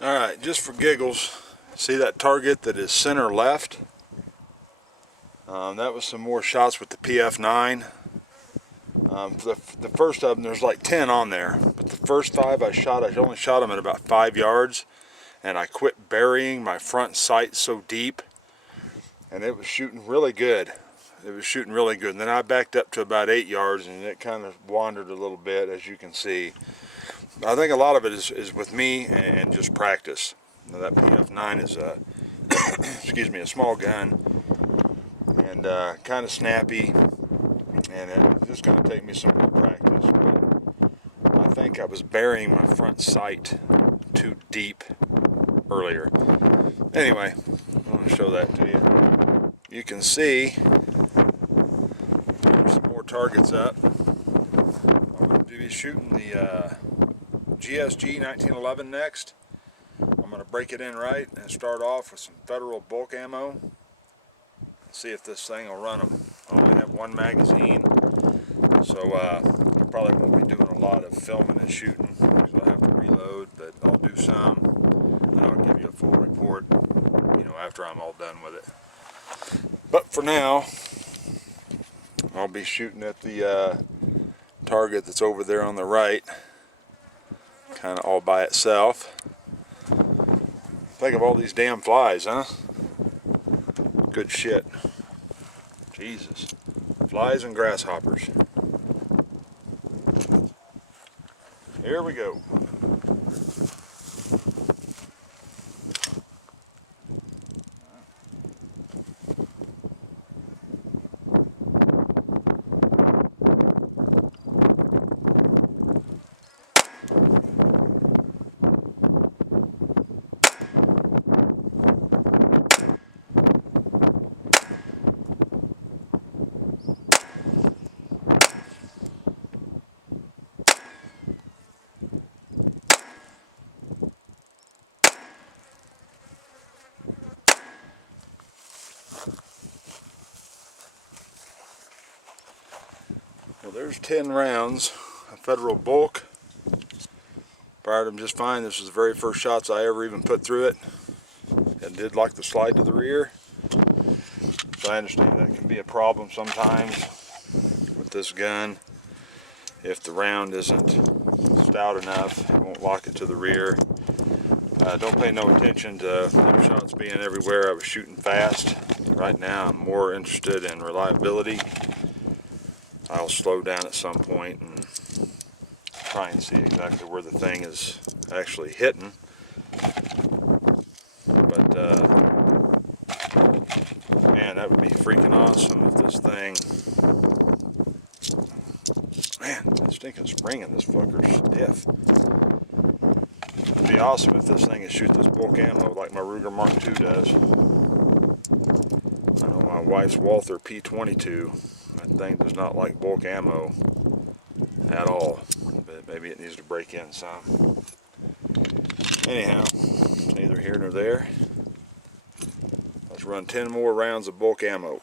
Alright, just for giggles, see that target that is center left? That was some more shots with the PF9. The first of them, there's like 10 on there, but the first 5 I only shot them at about 5 yards, and I quit burying my front sight so deep, and it was shooting really good. And then I backed up to about 8 yards, and it kind of wandered a little bit, as you can see. I think a lot of it is with me and just practice. Now, that PF9 is a, excuse me, a small gun, and kind of snappy, and it's just going to take me some more practice. But I think I was burying my front sight too deep earlier. Anyway, I want to show that to you. You can see there's some more targets up. I'm going to be shooting the GSG 1911 next. I'm going to break it in right and start off with some Federal bulk ammo. See if this thing will run them. I only have 1 magazine, so I probably won't be doing a lot of filming and shooting because I'll have to reload, but I'll do some, and I'll give you a full report, after I'm all done with it. But for now, I'll be shooting at the target that's over there on the right, kind of all by itself. Think of all these damn flies, huh? Good shit. Jesus. Flies and grasshoppers. Here we go. Well, there's 10 rounds of Federal bulk. Fired them just fine. This was the very first shots I ever even put through it. It did like the slide to the rear. So I understand that can be a problem sometimes with this gun. If the round isn't stout enough, it won't lock it to the rear. Don't pay no attention to them shots being everywhere. I was shooting fast. Right now I'm more interested in reliability. I'll slow down at some point and try and see exactly where the thing is actually hitting. But man, that would be freaking awesome if this thing, man, that stinking spring in this fucker's stiff. It'd be awesome if this thing could shoot this bulk ammo like my Ruger Mark II does. I know my wife's Walther P22. That thing does not like bulk ammo at all, but maybe it needs to break in some. Anyhow, it's neither here nor there. Let's run 10 more rounds of bulk ammo.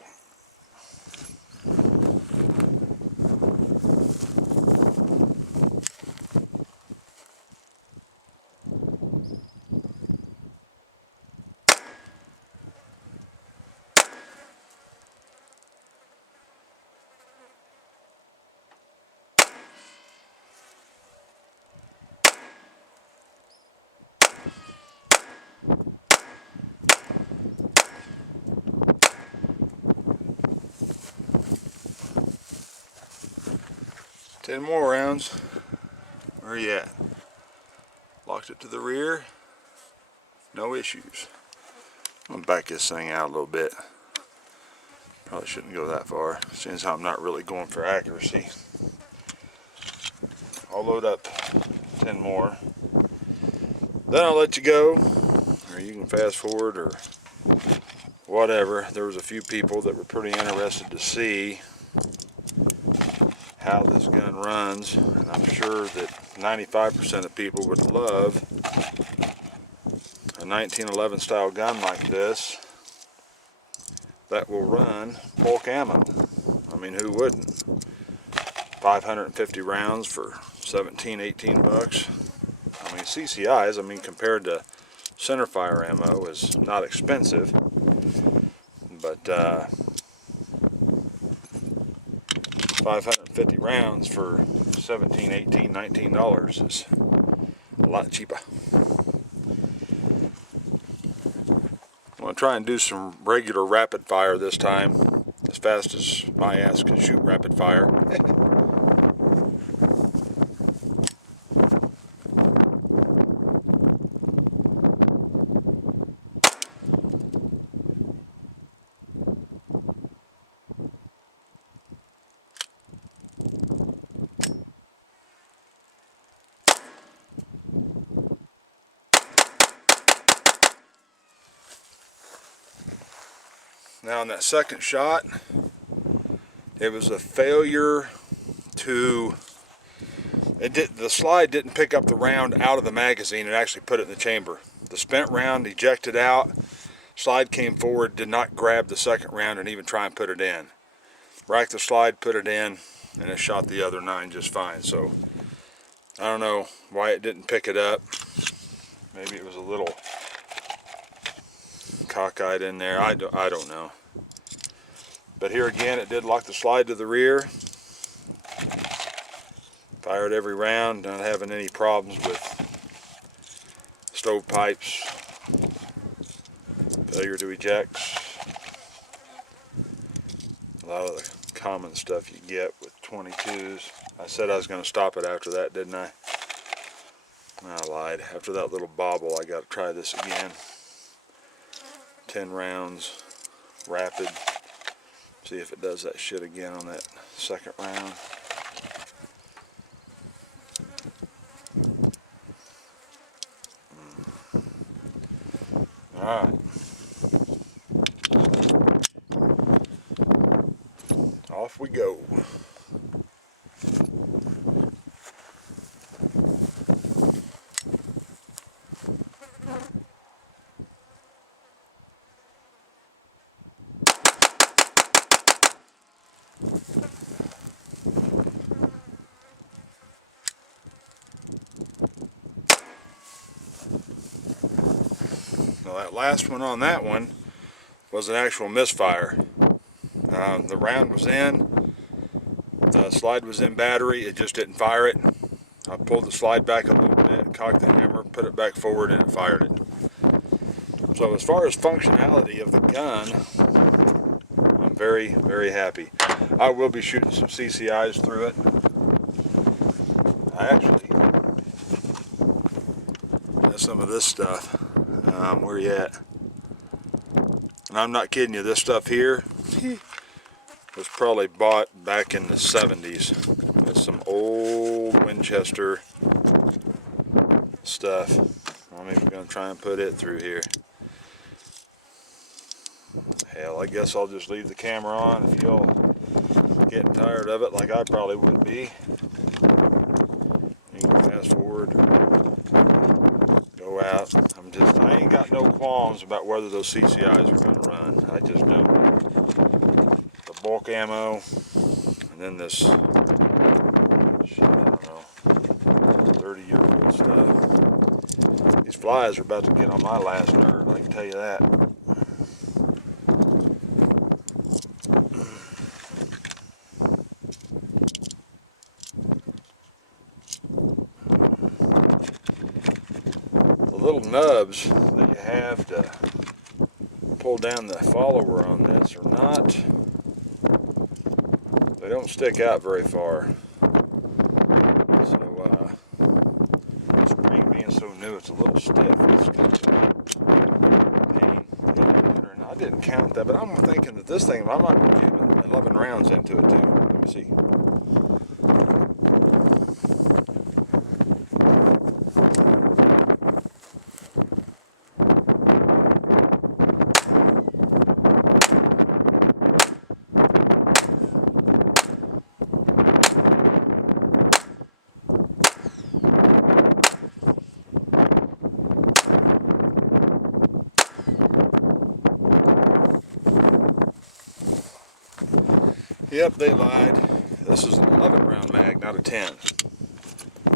Ten more rounds. Where are you at? Locked it to the rear. No issues. I'm gonna back this thing out a little bit. Probably shouldn't go that far, seeing as how I'm not really going for accuracy. I'll load up 10 more. Then I'll let you go, or you can fast forward or whatever. There was a few people that were pretty interested to see how this gun runs, and I'm sure that 95% of people would love a 1911 style gun like this that will run bulk ammo. I mean, who wouldn't? 550 rounds for 17, 18 bucks. I mean, CCIs, compared to centerfire ammo is not expensive, but 550 rounds for $17, $18, $19 is a lot cheaper. I'm going to try and do some regular rapid fire this time, as fast as my ass can shoot rapid fire. Now on that second shot, it was a failure to, the slide didn't pick up the round out of the magazine and actually put it in the chamber. The spent round ejected out, slide came forward, did not grab the second round and even try and put it in. Racked the slide, put it in, and it shot the other 9 just fine. So I don't know why it didn't pick it up. Maybe it was a little cockeyed in there. I don't know. But here again, it did lock the slide to the rear. Fired every round, not having any problems with stovepipes, failure to eject. A lot of the common stuff you get with 22s. I said I was going to stop it after that, didn't I? I lied. After that little bobble, I got to try this again. 10 rounds, rapid. See if it does that shit again on that second round. Alright. Off we go. Now that last one on that one was an actual misfire. The round was in, the slide was in battery, it just didn't fire it. I pulled the slide back a little bit, cocked the hammer, put it back forward, and it fired it. So as far as functionality of the gun, I'm very, very happy. I will be shooting some CCIs through it. I actually have some of this stuff. Where you at? And I'm not kidding you, this stuff here was probably bought back in the 70s. It's some old Winchester stuff. I'm even going to try and put it through here. Hell, I guess I'll just leave the camera on if y'all getting tired of it like I probably would be. You can fast forward, go out. I ain't got no qualms about whether those CCIs are going to run. I just don't. The bulk ammo, and then this, shit, I don't know, 30-year-old stuff. These flies are about to get on my last nerve, I can tell you that. Little nubs that you have to pull down the follower on this are not, they don't stick out very far. So the spring being so new, it's a little stiff. It's kind of pain. And I didn't count that, but I'm thinking that this thing, I might be getting 11 rounds into it too. Let me see. Yep, they lied. This is an 11 round mag, not a 10. I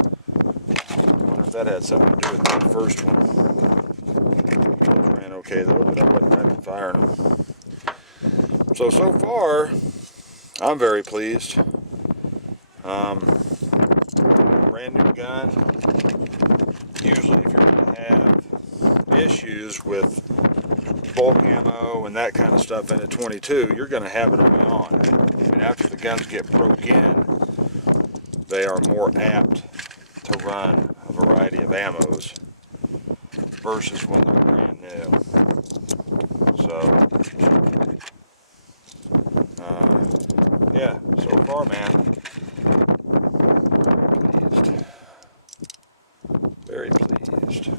wonder if that had something to do with that first one. Those ran okay though, but I wasn't rapid firing them. So far, I'm very pleased. Brand new gun. Usually if you're going to have issues with bulk ammo and that kind of stuff in a 22, you're going to have it early on. I mean, after the guns get broke in, they are more apt to run a variety of ammos versus when they're brand new. So, yeah, so far, man, very pleased.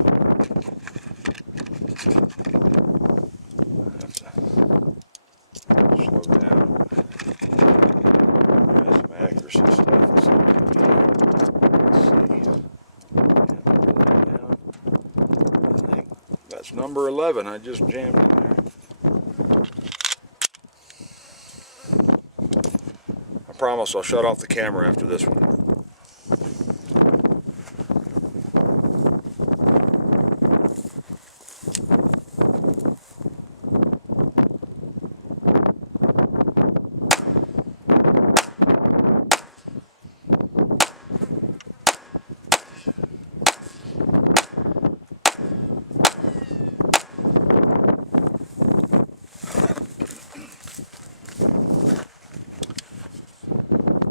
I have to slow down. There's some accuracy stuff. Let's see. I think that's number 11. I just jammed in there. I promise I'll shut off the camera after this one.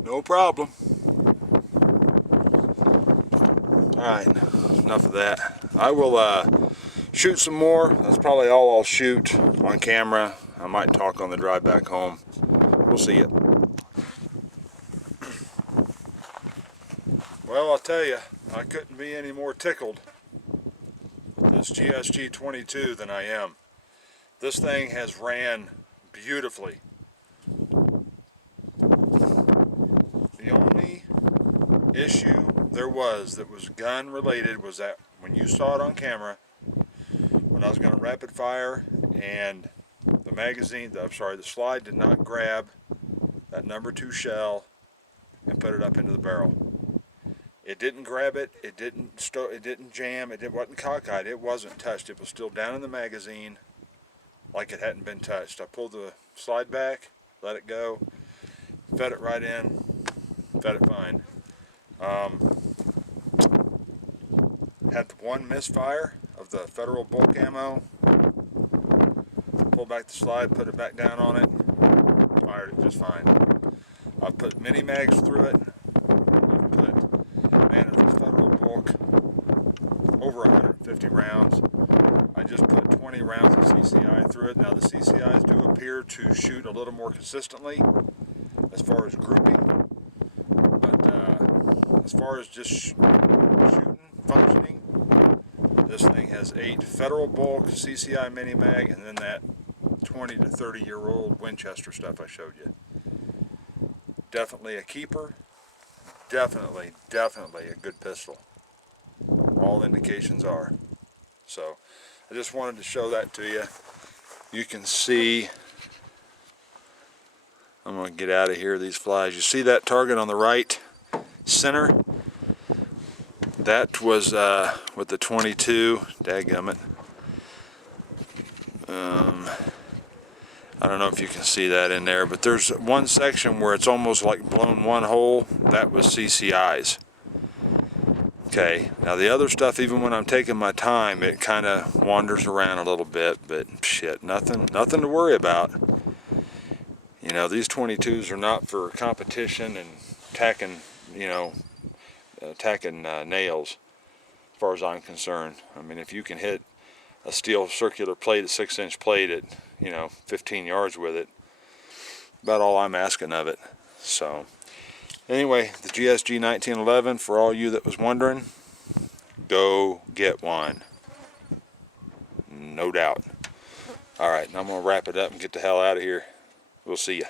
No problem. Alright, enough of that. I will shoot some more. That's probably all I'll shoot on camera. I might talk on the drive back home. We'll see you. Well, I'll tell you, I couldn't be any more tickled with this GSG 22 than I am. This thing has ran beautifully. The only issue there was that was gun related was that when you saw it on camera, when I was going to rapid fire and the magazine, the slide did not grab that number 2 shell and put it up into the barrel. It didn't grab it, it didn't jam, it wasn't cockeyed, it wasn't touched. It was still down in the magazine like it hadn't been touched. I pulled the slide back, let it go, fed it right in, fed it fine. Had the one misfire of the federal bulk ammo. Pulled back the slide, put it back down on it, fired it just fine. I've put mini mags through it. I've put, man, if it's federal bulk, over 150 rounds. I just put 20 rounds of CCI through it. Now the CCIs do appear to shoot a little more consistently as far as grouping, but as far as just shooting, functioning, this thing has 8 federal bulk CCI mini mag and then that 20 to 30 year old Winchester stuff I showed you. Definitely a keeper. Definitely a good pistol. All indications are. So I just wanted to show that to you. You can see, I'm going to get out of here, these flies. You see that target on the right center? That was with the 22, dadgummit. I don't know if you can see that in there, but there's one section where it's almost like blown one hole. That was CCIs. Okay, now the other stuff, even when I'm taking my time, it kind of wanders around a little bit, but shit, nothing to worry about. You know, these 22s are not for competition and tacking, you know, nails, as far as I'm concerned. I mean, if you can hit a steel circular plate, a 6-inch plate at, you know, 15 yards with it, about all I'm asking of it. So anyway, the GSG 1911, for all you that was wondering, go get one. No doubt. Alright, now I'm going to wrap it up and get the hell out of here. We'll see ya.